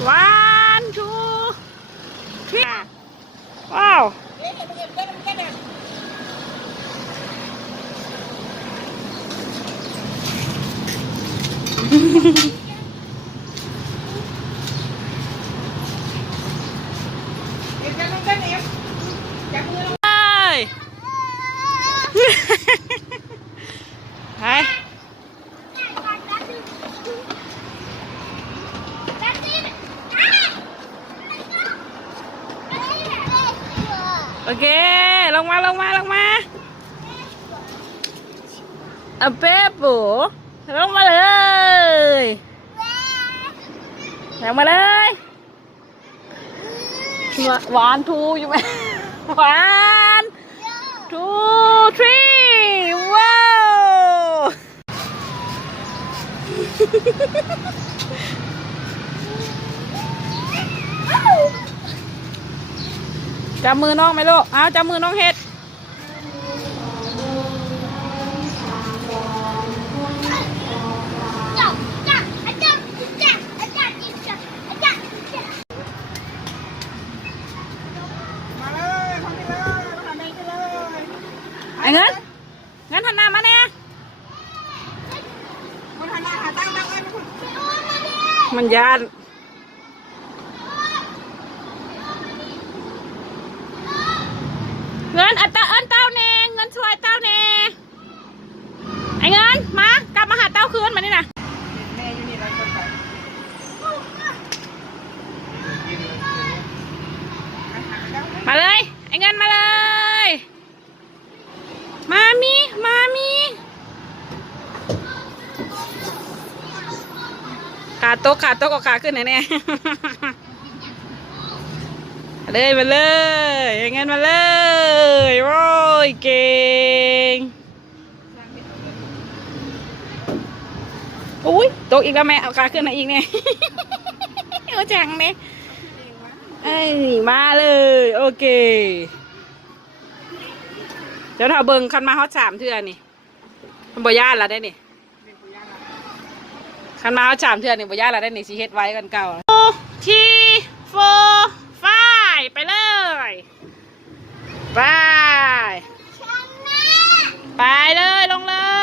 one two three ว้าว ไปโอเคลงมาเอาเป๊ะปูลงมาเลยหวานทูอยู่ไหมหวานทูทรีว้าวจับมือน้องไหมลูกเอาจับมือน้องเฮ็ดไอ้เงินหันหน้ามาเนี่ยมันยานเงินเต้าเน่เงินช่วยเต้าเน่ไอ้เงินมากลับมาหาเต้าคืนมานี่นะมาเลยไอ้เงินมาเลยมามีขาโต๊ะก็ขาขึ้นแน่ๆเลยมาเลยไอ้เงินมาเลยโอ้ยเก่งอุ้ยโต๊ะอีกแล้วแม่เอาขาขึ้นมาอีกเนี่ยเอาจังเนี่ยไอ้มาเลยโอเคเดี๋ยวถ้าเบิ่งคันมาฮอต3 เทื่อนี่มันบ่ย่านละได้นี่คันมาฮอต3 เทื่อนี่บ่ย่านละได้นี่สิเฮ็ดไว้กันเก่า2 3 4 5ไปเลยไปเลยลงเลย